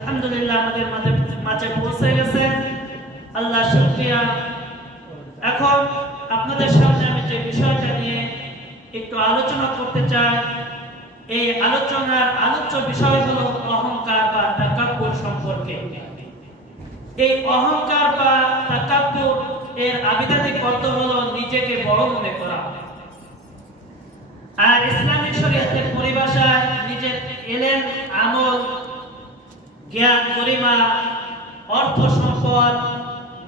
আলহামদুলিল্লাহ আমাদের মাঝে পৌঁছে গেছে, আল্লাহ শুকরিয়া। এখন আপনাদের সামনে আমি যে বিষয়টা নিয়ে একটু আলোচনা করতে চাই, এই আলোচনার আলোচ্য বিষয় হলো অহংকার বা তাকাব্বুর সম্পর্কে। এই অহংকার বা তাকাব্বুর এর আবিধানিক অর্থ হলো নিজেকে বড় মনে করা, আর ইসলামিক শরীয়তের পরিভাষায় নিজের ইলম, আমল, জ্ঞান, গরিমা, অর্থ সম্পদ,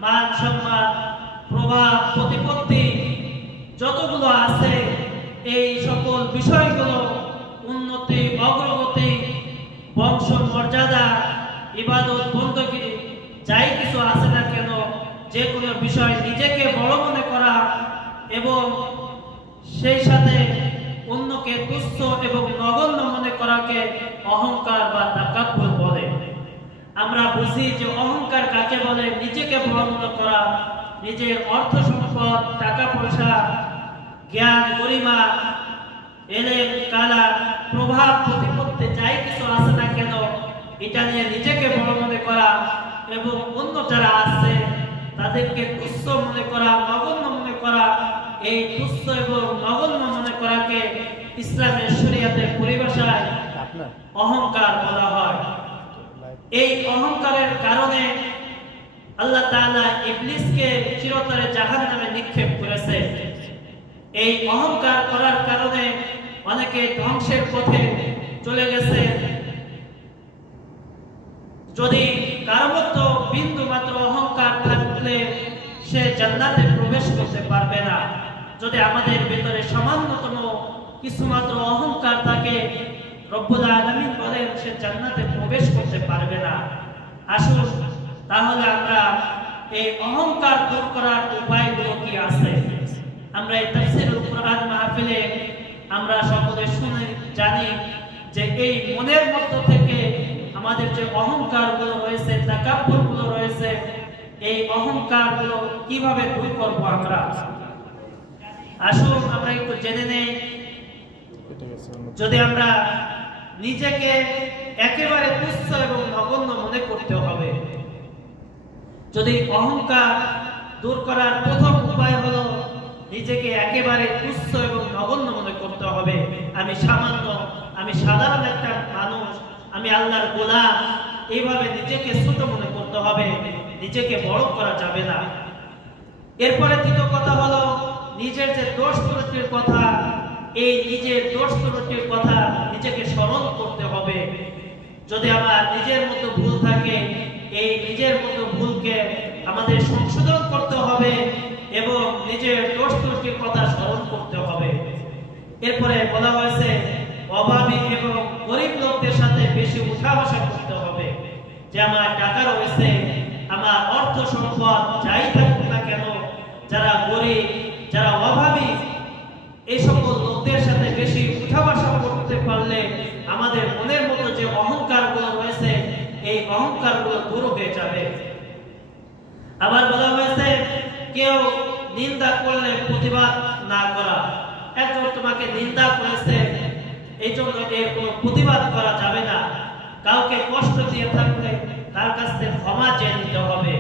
মান সম্মান, প্রভাব, প্রতিপত্তি যতগুলো আছে এই সকল বিষয়গুলো উন্নতি, অগ্রগতি, বংশ মর্যাদা, ইবাদত, বন্দী যাই কিছু আছে না কেন, যে কোনো বিষয় নিজেকে বড় মনে করা এবং সেই সাথে অন্যকে তুচ্ছ এবং নগণ্য মনে করাকে অহংকার বা তাকাব্বুর বলে। আমরা বুঝি যে অহংকার কাকে বলে। নিজেকে বড় মনে করা, নিজের অর্থ সম্পদ, টাকা পয়সা, জ্ঞান, গরিমা, এলেম, কালা, প্রভাব, প্রতিপত্তি যাই কিছু আছে না কেন এটা নিয়ে নিজেকে বড় মনে করা এবং অন্য যারা আছে তাদেরকে তুচ্ছ মনে করা, নগণ্য মনে করা, এই তুচ্ছ এবং নগণ্য মনে করাকে ইসলামের শরীয়তের পরিভাষায় অহংকার বলা হয়। এই অহংকারের কারণে আল্লাহ তাআলা ইবলিসকে চিরতরে জাহান্নামে নিক্ষেপ করেছে। এই অহংকার করার কারণে অনেকে ধ্বংসের পথে চলে গেছে। যদি কারো মধ্যে বিন্দু মাত্র অহংকার থাকলে সে জান্নাতে প্রবেশ করতে পারবে না। যদি আমাদের ভিতরে সামান্যতম কিছুমাত্র অহংকার থাকে, রব্বুল আলামিন বলেন সে জান্নাতে প্রবেশ করতে পারবে না। আসুন তাহলে আমরা এই অহংকার দূর করার উপায়গুলো কি আছে, আমরা এই তাফসীরুল কুরআন মাহফিলে আমরা সকলে শুনে জানি যে এই মনের মধ্য থেকে আমাদের যে অহংকারগুলো রয়েছে, তাকাব্বুরগুলো রয়েছে, এই অহংকারগুলো কিভাবে দূর করব আমরা। আসুন আমরা একটু জেনে নেই। যদি আমরা নিজেকে একেবারে তুচ্ছ এবং নগণ্য মনে করতে হবে, যদি অহংকার দূর করার প্রথম উপায় হলো নিজেকে একেবারে তুচ্ছ এবং নগণ্য মনে করতে হবে। আমি সামান্য, আমি সাধারণ একটা মানুষ, আমি আল্লাহর গোলাম, এইভাবে নিজেকে ছোট মনে করতে হবে, নিজেকে বড় করা যাবে না। এরপরে দ্বিতীয় কথা হলো নিজের যে দোষ ত্রুটির কথা, এই নিজের দোষ ত্রুটির কথা নিজেকে স্মরণ করতে হবে। যদি আমার নিজের মতো ভুল থাকে, এই নিজের মতো ভুলকে আমাদের সংশোধন করতে হবে এবং নিজের দোষ ত্রুটির কথা স্মরণ করতে হবে। এরপরে বলা হয়েছে অভাবী এবং গরিব লোকদের সাথে বেশি উঠা বসা করতে হবে। যে আমার টাকা রয়েছে, আমার অর্থ সম্পদ যাই থাকুক না কেন, যারা গরিব, যারা অভাবী, এই সকল লোকদের সাথে বেশি উঠা বসা করতে পারলে আমাদের মনের মতো যে অহংকারগুলো রয়েছে এই অহংকারগুলো দূর হয়ে যাবে। আবার বলা হয়েছে কেউ নিন্দা করলে প্রতিবাদ না করা। একজন তোমাকে নিন্দা করেছে, এই জন্য এর কোনো প্রতিবাদ করা যাবে না। কাউকে কষ্ট দিয়ে থাকলে তার কাছ থেকে ক্ষমা চেয়ে নিতে হবে।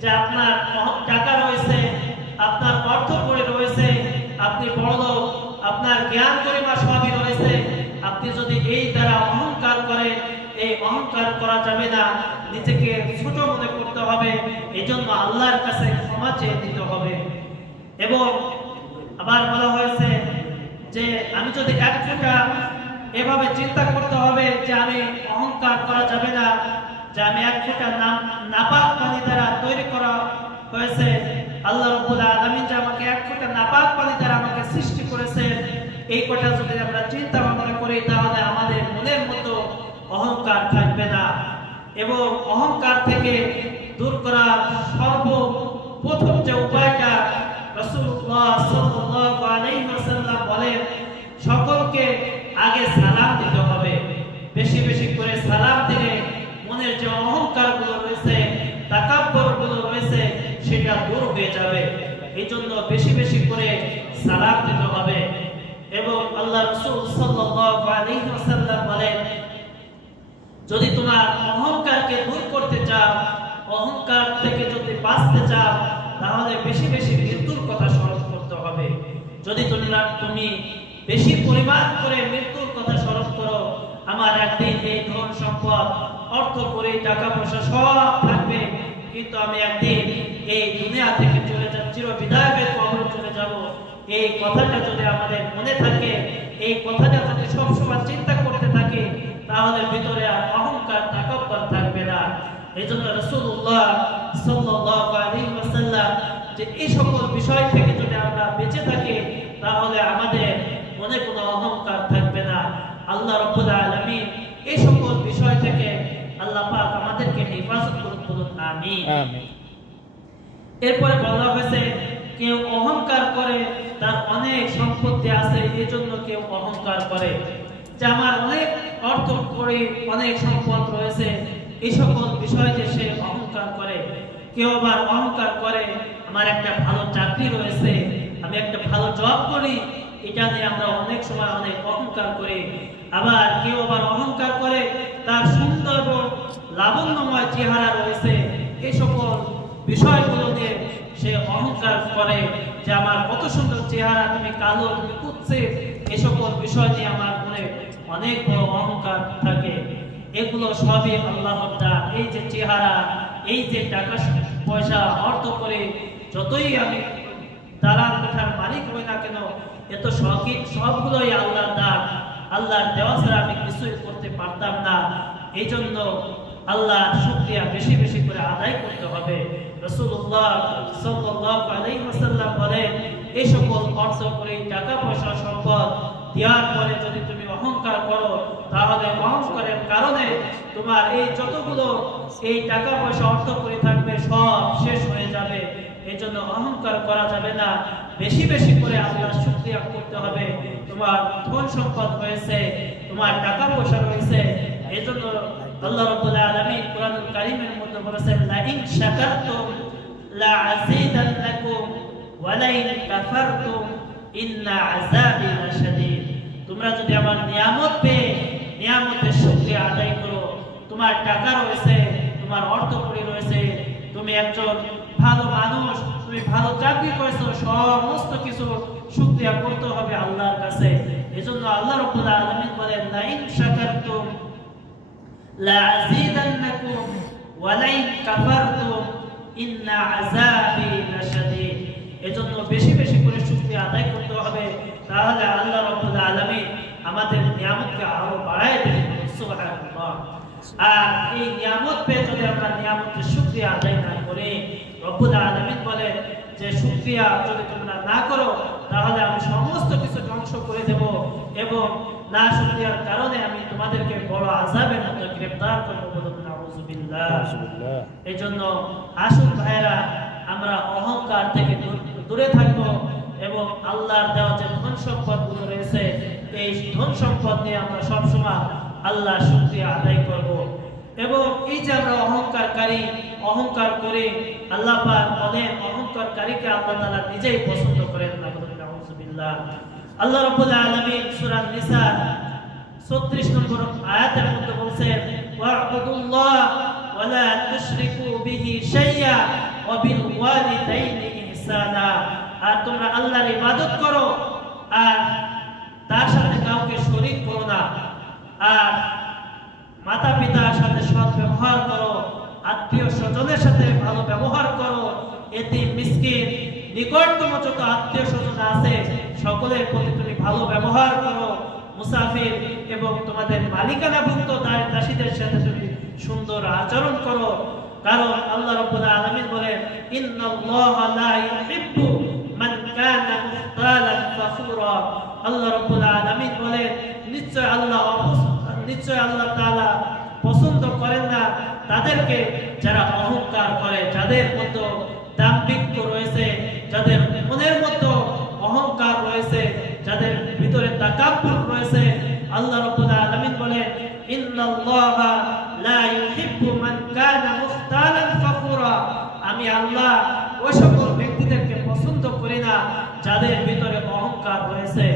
যে আপনার টাকা রয়েছে, আপনার অর্থ পড়ে রয়েছে, আপনি বড় লোক, আপনার জ্ঞান গরিমা সবই রয়েছে, আপনি যদি এই দ্বারা অহংকার করেন, এই অহংকার করা যাবে না, নিজেকে ছোট মনে করতে হবে। এই জন্য আল্লাহর কাছে ক্ষমা চেয়ে দিতে হবে। এবং আবার বলা হয়েছে যে আমি যদি এক ফোঁটা এভাবে চিন্তা করতে হবে যে আমি অহংকার করা যাবে না, যে আমি এক ফোঁটা নাপাক পানি দ্বারা তৈরি করা হয়েছে। আল্লাহ রাব্বুল আলামিন যে আমাকে এক ফোঁটা নাপাক পানি দ্বারা আমাকে সৃষ্টি করেছে, এই কথা যদি আমরা চিন্তা ভাবনা করি তাহলে আমাদের মনের মতো অহংকার থাকবে না। এবং অহংকার থেকে দূর করার সর্বপ্রথম যে উপায়টা রাসূলুল্লাহ সাল্লাল্লাহু আলাইহি ওয়াসাল্লাম বলেন, সকলকে আগে সালাম দিতে হবে। বেশি বেশি করে সালাম দিলে মনের যে অহংকারগুলো রয়েছে, তাকাব্বুরগুলো রয়েছে, সেটা দূর হয়ে যাবে। এই জন্য বেশি বেশি করে সালাম দিতে হবে। এবং আল্লাহ রাসূল সাল্লাল্লাহু আলাইহি ওয়াসাল্লাম বলেন, যদি তোমার অহংকার বাঁচতে চাও তাহলে বেশি বেশি মৃত্যুর কথা স্মরণ করতে হবে। যদি তুমি বেশি পরিমাণ করে মৃত্যুর কথা স্মরণ করো, আমার একদিন এই ধন সম্পদ অর্থ করে টাকা পয়সা সব থাকবে, কিন্তু আমি একদিন এই দুনিয়া থেকে চলে যাব, চির বিদায়ের কবরে চলে যাব, এই কথাটা যদি আমাদের মনে থাকে, এই কথাটা যদি সবসময় চিন্তা করতে থাকি, তাহলে ভিতরে আর অহংকার তাকাব্বুর থাকবে না। এইজন্য রাসূলুল্লাহ সাল্লাল্লাহু আলাইহি ওয়াসাল্লাম যে এই সকল বিষয় থেকে যদি আমরা বেঁচে থাকি, তাহলে আমাদের মনে কোনো অহংকার থাকবে না। আল্লাহ রাব্বুল আলামিন এই সকল বিষয় থেকে আল্লাহ পাক আমাদেরকে হেফাজত করুন, বলুন আমিন। আমিন। এরপরে বলা হয়েছে কেউ অহংকার করে, তার অনেক সম্পত্তি আছে এজন্য কেউ অহংকার করে, যে আমার অনেক অর্থ করে অনেক সম্পদ রয়েছে, এই সকল বিষয়তে সে অহংকার করে। কেউ আবার অহংকার করে আমার একটা ভালো চাকরি রয়েছে, আমি একটা ভালো জব করি, এটা নিয়ে আমরা অনেক সময় অনেক অহংকার করি। আবার কেউ আবার অহংকার করে তার সুন্দর ও লাবণ্যময় চেহারা রয়েছে, এই সকল বিষয়গুলো নিয়ে সে অহংকার করে যে আমার কত সুন্দর চেহারা, তুমি কালো, তুমি কুৎসে, এই সকল বিষয় নিয়ে আমার মনে অনেক বড় অহংকার থাকে। এগুলো সবই আল্লাহর দান। এই যে চেহারা, এই যে টাকা পয়সা অর্থ করে যতই আমি দালাল কোঠার মালিক হই না কেন, এত সবগুলোই আল্লাহর দান। আল্লাহর দেওয়া ছাড়া আমি কিছুই করতে পারতাম না। এই জন্য আল্লাহর শুকরিয়া বেশি বেশি করে আদায় করতে হবে। রাসূলুল্লাহ সাল্লাল্লাহু আলাইহি ওয়াসাল্লাম বলেন, এই সকল অর্থ করে টাকা পয়সা সম্পদ দেওয়ার পরে যদি তুমি অহংকার করো, তাহলে অহংকারের কারণে তোমার এই যতগুলো এই টাকা পয়সা অর্থ করে থাকবে সব শেষ হয়ে যাবে। এই জন্য অহংকার করা যাবে না, বেশি বেশি করে আল্লাহর শুকরিয়া করতে হবে। তোমার ধন সম্পদ হয়েছে, তোমার টাকা পয়সা রয়েছে, এই জন্য আল্লাহ রাব্বুল আলামিন কোরআনুল কারীমের মধ্যে বলেছেন, লা ইন শাকারতুম লা আযীদান্নাকুম ওয়া লা ইন কাফারতুম ইন্না আযাবি লাশাদীদ। তোমরা যদি আমার নিয়ামত পেয়ে নিয়ামতের শুকরিয়া আদায় করো, তোমার টাকা রয়েছে, তোমার অর্থ কড়ি রয়েছে, তুমি একজন ভালো মানুষ, তুমি ভালো চাকরি করেছো, সমস্ত কিছু শুকরিয়া করতে হবে আল্লাহর কাছে। এজন্য আল্লাহ রাব্বুল আলামিন বলেন, লা ইন শাকারতুম লা আযীদান্নাকুম ওয়া লা ইন কাফারতুম ইন্না আযাবি লাশাদীদ। এজন্য বেশি বেশি করে শুকরিয়া আদায় করতে হবে, তাহলে আল্লাহ রাব্বুল আলামিন আমাদের নিয়ামতকে আরো বাড়ায় দেবেন। সুবহানাল্লাহ। আর এই নিয়ামত পেয়ে যদি আমরা নিয়ামতের শুকরিয়া আদায় না করি, রব্বুল আলামিন বলেন যে শুকরিয়া যদি তোমরা না করো, তাহলে আমি সমস্ত কিছু ধ্বংস করে দেব এবং না শুকরিয়ার কারণে আমি তোমাদেরকে বড় আযাবের মধ্যে গ্রেফতার করব। বলুন নাউযুবিল্লাহ। এই জন্য আসুন ভাইরা, আমরা অহংকার থেকে দূরে থাকবো এবং আল্লাহর দেওয়া যে ধন সম্পদগুলো রয়েছে, এই ধন সম্পদ নিয়ে আমরা সবসময় আল্লাহর শুকরিয়া আদায় করব। এবং এই যে আমরা অহংকার করে, আল্লাহ পাক বলেন অহংকারকারীকে আল্লাহ তাআলা নিজেই পছন্দ করেন না। বলুন নাউযুবিল্লাহ। আল্লাহ রাব্বুল আলামিন সূরা নিসা 36 নম্বর আয়াতের মধ্যে বলেন, ওয়া'বুদুল্লাহ ওয়া লা তুশরিকু বিহি শাইয়্যা ওয়া বিল ওয়ালিদাইনি ইহসানা। আর তোমরা আল্লাহর ইবাদত করো আর তার সাথে কাউকে শরীক করো না, আর মাতা পিতার সাথে সৎ ব্যবহার করো, আত্মীয় স্বজনের সাথে ভালো ব্যবহার করো, এতিম মিসকিন নিকটতম যত আত্মীয় স্বজন আছে সকলের প্রতি তুমি ভালো ব্যবহার করো, মুসাফির এবং তোমাদের মালিকানাভুক্ত দাসীদের সাথে তুমি সুন্দর আচরণ করো। কারণ আল্লাহ রাব্বুল আলামিন বলেন, ইন্নাল্লাহা লা ইউহিব্বু মান কানা মুখতালান ফাখুরা। আল্লাহ রাব্বুল আলামিন বলেন, নিশ্চয় আল্লাহ তাআলা পছন্দ করেন না তাদেরকে যারা অহংকার করে, যাদের মধ্যে দাম্ভিক্য রয়েছে, যাদের মনের মধ্যে অহংকার রয়েছে, যাদের ভিতরে তাকাব্বুর রয়েছে। আল্লাহ রাব্বুল আলামিন বলেন, ইন্নাল্লাহা লা ইউহিব্বু মান কানা মুখতালান ফাখুরা। আমি আল্লাহ ওই সকল ব্যক্তিদেরকে পছন্দ করি না যাদের ভিতরে অহংকার রয়েছে।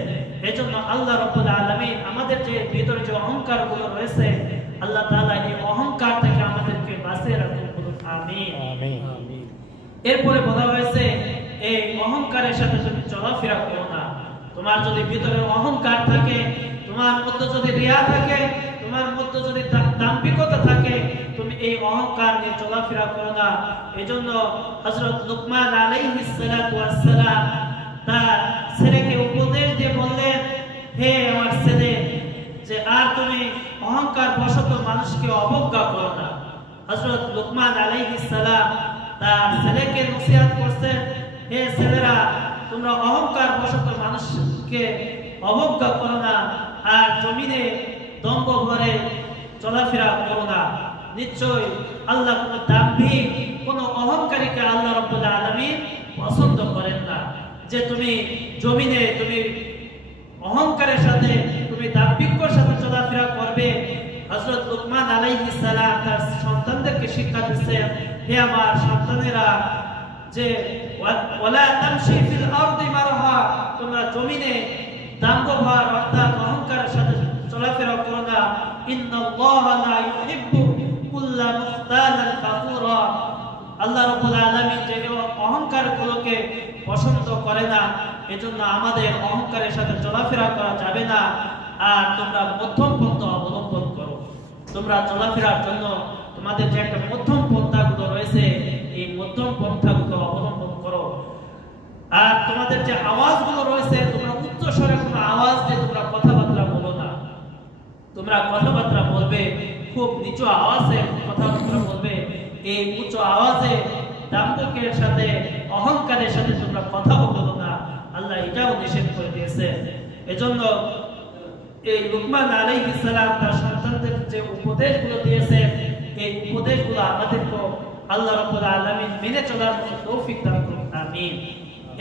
এজন্য আল্লাহ রাব্বুল আলামিন আমাদের যে ভিতরে যে অহংকারগুলো রয়েছে, আল্লাহ তাআলা এই অহংকার থেকে আমাদেরকে বাঁচিয়ে রাখুন। বলুন আমিন। আমিন। এরপরে বলা হয়েছে এই অহংকারের সাথে তুমি চলাফেরা করো না। তোমার যদি ভিতরে অহংকার থাকে, তোমার মধ্যে যদি রিয়া থাকে, তোমার মধ্যে যদি দাম্ভিকতা থাকে, তুমি এই অহংকার নিয়ে চলাফেরা করো না। এজন্য হযরত লুকমান আলাইহিস সালাতু ওয়াস সালাম তার ছেলেকে উপদেশ দিয়ে বললেন, হে আমার ছেলে, যে আর তুমি অহংকার বশত মানুষকে অবজ্ঞা করো না। হযরত লুকমান আলাইহিস সালাম তার ছেলেকে নসিহত করছেন, হে ছেলেরা, তোমরা অহংকার বশত মানুষকে অবজ্ঞা করো না, আর জমিনে দম্ভ ভরে চলাফেরা করো না। নিশ্চয় আল্লাহ কোনো দাম্ভিক, কোনো অহংকারীকে আল্লাহ রাব্বুল আলামিন পছন্দ করেন না। যে তুমি জমিনে তুমি অহংকারের সাথে, তুমি দাম্ভিকতার সাথে চলাফেরা করবে। হযরত লুকমান আলাইহিস সালাম তার সন্তানদেরকে শিক্ষা দিচ্ছেন, হে আমার সন্তানেরা, যে ওয়ালা তামশি ফিল আরদি মারহা, তোমরা জমিনে দাম্ভভার অর্থাৎ অহংকারের সাথে চলাফেরা করো না। ইন্নাল্লাহা লা ইউহিব্বু কুল্লা মুখতালান ফাখুরা, আল্লাহ রাব্বুল আলামিন যে অহংকারগুলোকে পছন্দ করে না, এজন্য আমাদের অহংকারের সাথে চলাফেরা করা যাবে না। আর তোমরা মধ্যম পন্থা অবলম্বন করো। তোমরা চলাফেরার জন্য তোমাদের যে একটা মধ্যম পন্থাগুলো রয়েছে, এই মধ্যম পন্থাগুলো অবলম্বন করো। আর তোমাদের যে আওয়াজগুলো রয়েছে, তোমরা উচ্চ স্বরে কোনো আওয়াজ দিয়ে তোমরা কথাবার্তা বলো না। তোমরা কথাবার্তা বলবে খুব নিচু আওয়াজে কথাবার্তা বলবে। এই উচ্চ আওয়াজে দাম্ভিকের সাথে, অহংকারের সাথে তোমরা কথা বলো না। আল্লাহ এটাও নিষেধ করে দিয়েছে। এজন্য এই লুকমান আলাইহিস সালাম তার সন্তানদের যে উপদেশগুলো দিয়েছে, এই উপদেশগুলো আমাদেরকে আল্লাহ রাব্বুল আলামিন মেনে চলার মতো তৌফিক দান করুন, আমিন।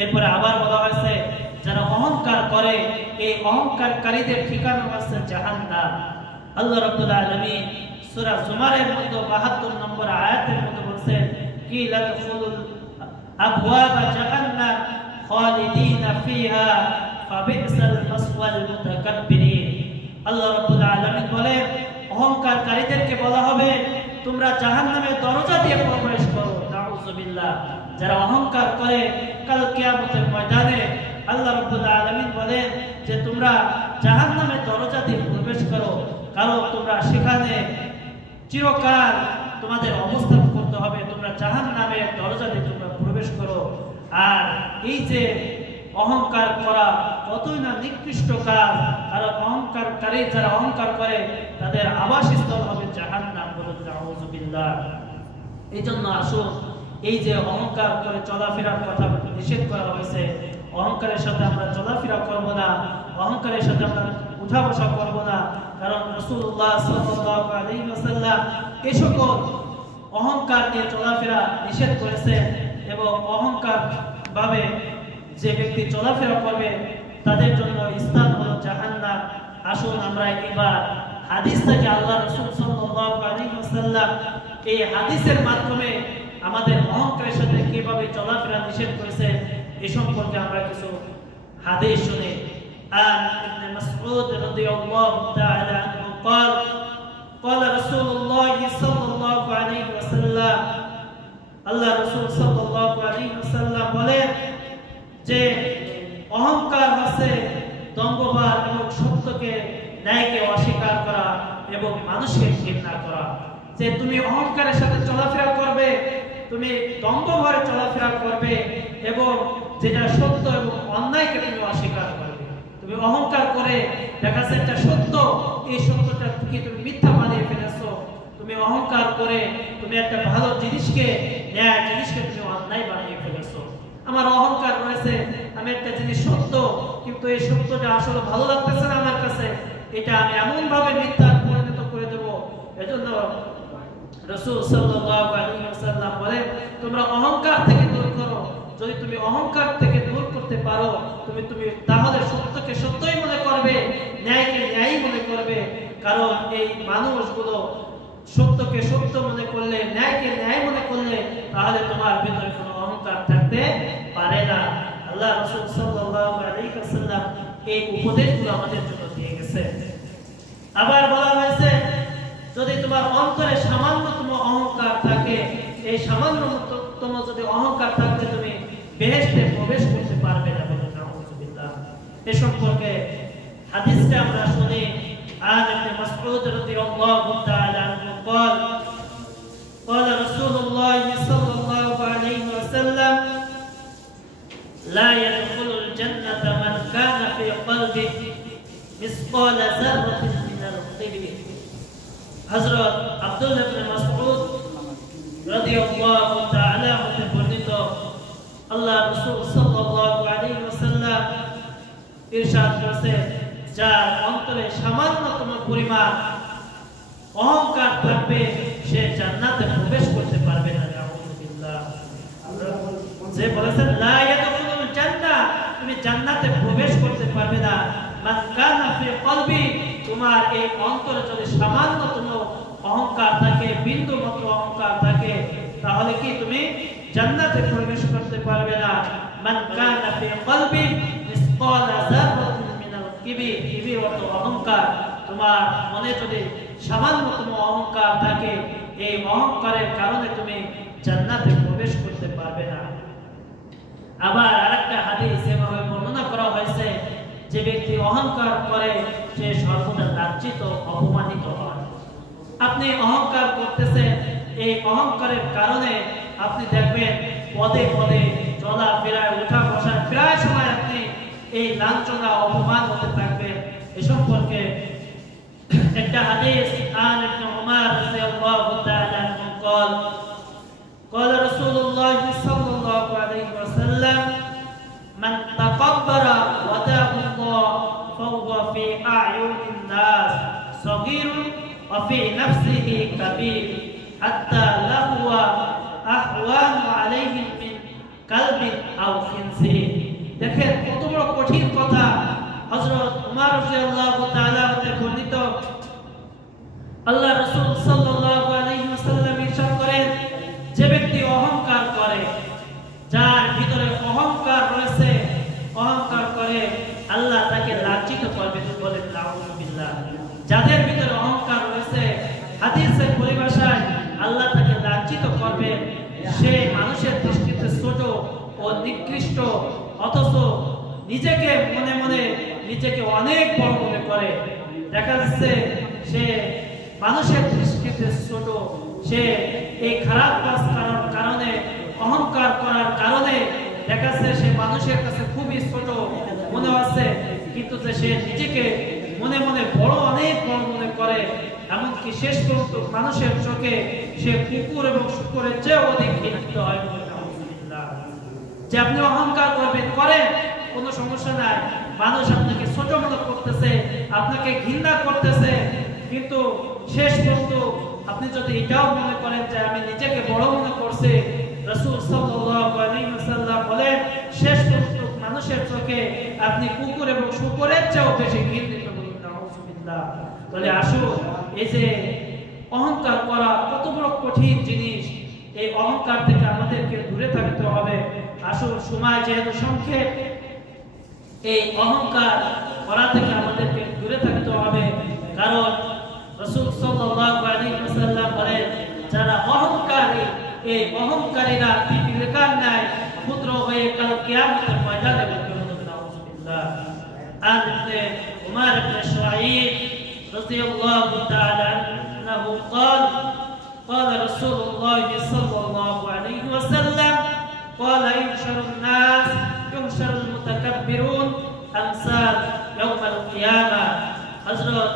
এরপরে আবার বলা হয়েছে, যারা অহংকার করে, এই অহংকারকারীদের ঠিকানা হচ্ছে জাহান্নাম। আল্লাহ রাব্বুল আলামিন সূরা জুমারের মধ্যে ৭২ নম্বর আয়াতের মধ্যে বলেছেন, কি লাদখুলুল আবওয়াবা জাহান্নাম খালিদিনা ফিহা ফাবিসাল মাসওয়াল মুতাকাব্বিরিন। আল্লাহ রাব্বুল আলামিন বলেন, অহংকারকারীদেরকে বলা হবে, তোমরা জাহান্নামের দরজা দিয়ে প্রবেশ করো। নাউযুবিল্লাহ। যারা অহংকার করে, কাল কিয়ামতের ময়দানে আল্লাহ রাব্বুল আলামিন বলেন যে তোমরা জাহান্নামের দরজা দিয়ে প্রবেশ করো, কারণ তোমরা সেখানে চিরকাল তোমাদের অবস্থান করতে হবে। তোমরা জাহান্নামের দরজা দিয়ে তোমরা প্রবেশ করো। আর এই যে অহংকার করা কতই না নিকৃষ্ট কাজ, কারণ অহংকারকারী যারা অহংকার করে তাদের আবাসস্থল হবে জাহান্নাম। বলুন নাউযুবিল্লাহ। এই জন্য আসুন, এই যে অহংকার করে চলাফেরার কথা নিষেধ করা হয়েছে, অহংকারের সাথে আমরা চলাফেরা করব না, অহংকারের সাথে আমরা উঠা বসা করব না। কারণ রাসূলুল্লাহ সাল্লাল্লাহু আলাইহি ওয়াসাল্লাম এই সকল অহংকার নিয়ে চলাফেরা নিষেধ করেছেন, এবং অহংকার ভাবে যে ব্যক্তি চলাফেরা করবে তাদের জন্য স্থান হলো জাহান্নাম। আসুন আমরা এবার হাদিস থেকে আল্লাহ রাসূল সাল্লাল্লাহু আলাইহি ওয়াসাল্লাম এই হাদিসের মাধ্যমে আমাদের অহংকারের সাথে কিভাবে চলাফেরা নিষেধ করেছে এই সম্পর্কে আমরা কিছু হাদিস শুনি। আন ইবনে মাসউদ রাদিয়াল্লাহু তাআলা আনহু قال قال رسول الله صلى الله عليه وسلم, আল্লাহ রাসূল সাল্লাল্লাহু আলাইহি ওয়াসাল্লাম বলেন যে অহংকার হচ্ছে দম্ভভাব এবং সত্যকে, ন্যায়কে অস্বীকার করা এবং মানুষকে ঘৃণা করা। যে তুমি অহংকারের সাথে চলাফেরা করবে, তুমি দম্ভভাবে চলাফেরা করবে এবং যেটা সত্য এবং অন্যায়কে তুমি অস্বীকার করবে। তুমি অহংকার করে দেখা যাচ্ছে একটা সত্য, এই সত্যটা কি তুমি মিথ্যা বানিয়ে ফেলেছো। তুমি অহংকার করে তুমি একটা ভালো জিনিসকে, ন্যায় জিনিসকে তুমি অন্যায় বানিয়ে ফেলেছো। আমার অহংকার রয়েছে, আমি একটা জিনিস সত্য, কিন্তু এই সত্যটা আসলে ভালো লাগতেছে না আমার কাছে, এটা আমি এমন ভাবে মিথ্যা পরিণত করে দেব। এজন্য রাসূল সাল্লাল্লাহু আলাইহি ওয়াসাল্লাম বলেন, তোমরা অহংকার থেকে দূর করো। যদি তুমি অহংকার থেকে দূর করতে পারো, তুমি তাহলে সত্যকে সত্যই মনে করবে, ন্যায়কে ন্যায় মনে করবে। কারণ এই মানুষগুলো সত্যকে সত্য মনে করলে, ন্যায়কে ন্যায় মনে করলে, তাহলে তোমার ভিতরে কোনো অহংকার থাকতে পারে না। আল্লাহ রাসূল সাল্লাল্লাহু আলাইহি ওয়াসাল্লাম এই উপদেশগুলো আমাদের জন্য দিয়ে গেছে। আবার বলা হয়েছে, যদি তোমার অন্তরে সামান্যতম অহংকার থাকে, এই সামান্যতম ন্যূনতম যদি অহংকার থাকতে তুমি বেহেশতে প্রবেশ করতে পারবে না। বলে নাউযুবিল্লাহ। এ সম্পর্কে হাদিসটা আমরা শুনি। عن ابن مسعود رضي الله تعالى عنه قال قال رسول الله صلى الله عليه وسلم لا يدخل الجنة من كان في قلبه مثقال ذرة من الكبر। حضرت আব্দুল্লাহ ইবনে মাসউদ রাদিয়াল্লাহু তাআলা হতে বর্ণিত আল্লাহ রাসূল সাল্লাল্লাহু আলাইহি ওয়াসাল্লাম ইরশাদ করেছেন, যার অন্তরে সামান্যতম পরিমাণ অহংকার থাকবে সে জান্নাতে প্রবেশ করতে পারবে না। নাউযুবিল্লাহ। যে বলেছেন লা ইয়াদখুলুল জান্নাহ, তুমি জান্নাতে প্রবেশ করতে পারবে না। মান কানা ফি কলবি, তোমার এই অন্তরে যদি সামান্যতম অহংকার থাকে, বিন্দু মাত্র অহংকার থাকে, তাহলে কি তুমি জান্নাতে প্রবেশ করতে পারবে না। মান কানা ফি কলবি মিসকালা যাররাতিন মিনাল কিবির, কিবির অর্থ অহংকার। তোমার মনে যদি সামান্যতম অহংকার থাকে, এই অহংকারের কারণে তুমি জান্নাতে প্রবেশ করতে পারবে না। আবার আরেকটা হাদিস এভাবে বর্ণনা করা হয়েছে, যে ব্যক্তি অহংকার করে সে সর্বদা লাজ্জিত অপমানিত হয়। আপনি অহংকার করতেছেন, এই অহংকারের কারণে আপনি দেখবেন পদে পদে চলাফেরায় ওঠা বসায় প্রায় সময় আপনি এই লাঞ্ছনা অপমান হতে থাকবেন। এ সম্পর্কে একটা হাদিস عن ابن عمر رضي الله تعالى عنه قال قال رسول الله صلى الله عليه وسلم من تكبر وداه الله فهو في أعين الناس صغير وفي نفسه كبير حتى لهو أهوان عليه من كلب أو خنزير। দেখেন কত বড় কঠিন কথা। হযরত উমর রাদিয়াল্লাহু তাআলা হতে বর্ণিত আল্লাহ রাসূল সাল্লাল্লাহু আলাইহি ওয়াসাল্লাম ইরশাদ করেন, যে ব্যক্তি অহংকার করে, যার ভিতরে অহংকার রয়েছে, অহংকার করে, আল্লাহ তাকে লাজ্জিত করবেন। বলেন নাউযুবিল্লাহ। যাদের ভিতরে অহংকার রয়েছে, হাদিসের পরিভাষায় আল্লাহ তাকে লাজ্জিত করবেন। সে মানুষের দৃষ্টিতে ছোট ও নিকৃষ্ট, অথচ নিজেকে মনে মনে নিজেকে অনেক বড় মনে করে। দেখা যাচ্ছে সে মানুষের দৃষ্টিতে ছোট, সে এই খারাপ কাজ করার কারণে, অহংকার করার কারণে দেখা যাচ্ছে সে মানুষের কাছে খুবই ছোট মনে হচ্ছে, কিন্তু যে সে নিজেকে মনে মনে বড়, অনেক বড় মনে করে। এমনকি শেষ পর্যন্ত মানুষের চোখে সে কুকুর এবং শুকরের চেয়ে অধিক ঘৃণিত হয়। যে আপনি অহংকার করবেন, করেন, কোনো সমস্যা নাই। মানুষ আপনাকে ছোট মনে করতেছে, আপনাকে ঘৃণা করতেছে, কিন্তু শেষ পর্যন্ত আপনি যদি এটাও মনে করেন যে আমি নিজেকে বড় মনে করছি, রাসূল সাল্লাল্লাহু আলাইহি ওয়াসাল্লাম বলেন শেষ পর্যন্ত মানুষের চোখে আপনি কুকুর এবং শুকরের চেয়েও বেশি ঘৃণিত। বলুন নাউযুবিল্লাহ। তাহলে আসুন, এই যে অহংকার করা কত বড় কঠিন জিনিস, এই অহংকার থেকে আমাদেরকে দূরে থাকতে হবে। আসুন, সময় যেহেতু সংক্ষেপ, এই অহংকার করা থেকে আমাদেরকে দূরে থাকতে হবে। কারণ রাসূল সাল্লাল্লাহু আলাইহি ওয়াসাল্লাম বলেন, যারা অহংকারী, এই অহংকারীরা পিপিলিকার ন্যায় ক্ষুদ্র হয়ে কাল কিয়ামতের ময়দানে বলবে। নাউযুবিল্লাহ। আর উমর ইবনে শুআইব রাদিয়াল্লাহু তাআলা আনহু قال قال رسول الله صلى الله عليه وسلم قال يحشر الناس يحشر المتكبرون أمثال يوم القيامة। হযরত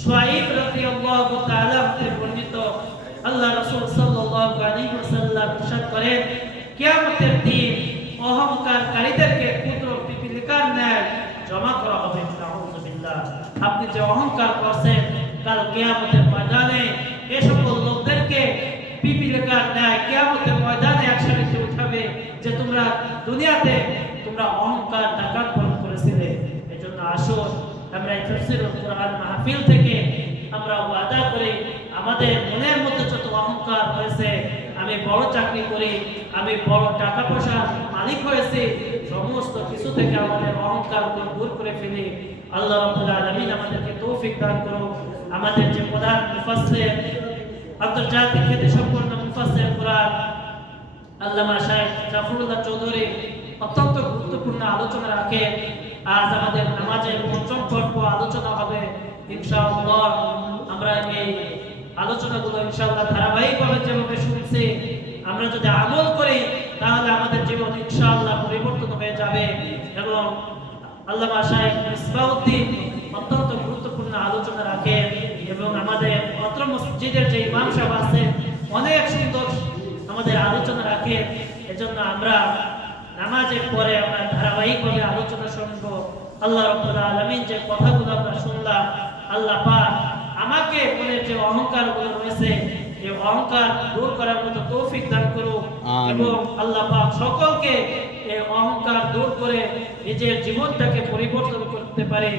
শুআইব রাদিয়াল্লাহু তাআলা হতে বর্ণিত আল্লাহ রাসূল সাল্লাল্লাহু আলাইহি ওয়াসাল্লাম ইরশাদ করেন, কিয়ামতের দিন অহংকারকারীদেরকে ক্ষুদ্র পিপিলিকার ন্যায় জমা করা হবে। নাউযুবিল্লাহ। আপনি যে অহংকার করছেন, কাল কিয়ামতের ময়দানে এই সকল লোকদেরকে পিপিলিকার ন্যায় কিয়ামতের ময়দানে একসাথে উঠাবে, যে তোমরা দুনিয়াতে তোমরা অহংকার ডাকাতপন করেছিলে। এজন্য আসুন, আমরা এই তাফসীরুল কুরআন মাহফিল থেকে আমরা ওয়াদা করি, আমাদের মনের মধ্যে যত অহংকার হয়েছে, আমি বড় চাকরি করি, আমি বড় টাকা পয়সার মালিক হয়েছি, সমস্ত কিছু থেকে আমাদের অহংকার দূর করে ফেলি। আল্লাহ রাব্বুল আলামিন আমাদেরকে তৌফিক দান করুন। আমাদের যে প্রধান মুফাসসির আন্তর্জাতিক খ্যাতিসম্পন্ন মুফাসসির কুরআন আল্লামা শাইখ জাফরুল্লাহ চৌধুরী অত্যন্ত গুরুত্বপূর্ণ আলোচনা রাখে। আজ আমাদের নামাজের পঞ্চম পর্ব আলোচনা হবে ইনশাআল্লাহ। আমরা এই আলোচনাগুলো ইনশাআল্লাহ ধারাবাহিকভাবে যেভাবে শুনছি আমরা যদি আমল করি তাহলে আমাদের জীবন ইনশাআল্লাহ পরিবর্তন হয়ে যাবে। এবং আল্লামা শাইখ মিসবাউদ্দিন অত্যন্ত গুরুত্বপূর্ণ আলোচনা রাখে এবং আমাদের অত্র মসজিদের যে ইমাম সাহেব আছে অনেক সুন্দর আমাদের আলোচনা রাখে। এজন্য আমরা নামাজের পরে আমরা ধারাবাহিকভাবে আলোচনা শুনবো। আল্লাহ রাব্বুল আলামিন যে কথাগুলো আমরা শুনলাম, আল্লাহ পাক আমাকে মনের যে অহংকারগুলো রয়েছে এই অহংকার দূর করার মতো তৌফিক দান করুক এবং আল্লাহ পাক সকলকে এই অহংকার দূর করে নিজের জীবনটাকে পরিবর্তন করতে পারে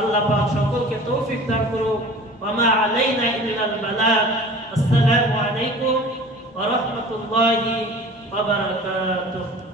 আল্লাহ পাক সকলকে তৌফিক দান করুক। ওয়া আলাইনা ইল্লাল বালাগ। আসসালামু আলাইকুম ওয়া রাহমাতুল্লাহি ওয়া বারাকাতুহু।